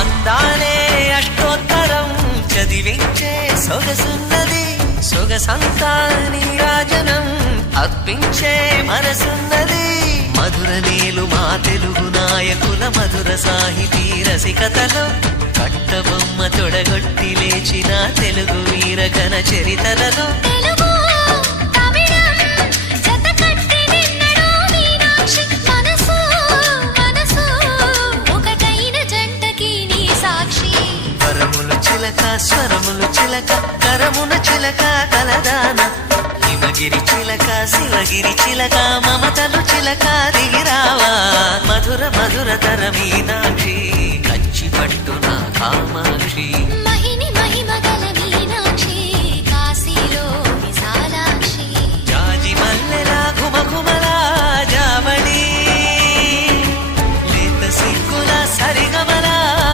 అందాలే అష్టోత్తరం చదివించే సొగసున్నది, సొగసంతా నీరాజనం అర్పించే మనసున్నది. మధుర నేలు మా తెలుగు నాయకుల మధుర సాహితీ రసికతలో కట్టబొమ్మ తొడగొట్టి లేచిన తెలుగు వీర ఘన చరితలలో స్వరములు చిలక కరమున చిలక కలదాన హిమగిరి చిలక శివగిరి చిలక మమతలు చిలక దిగిరావా మధుర మధుర తర మీనాక్షి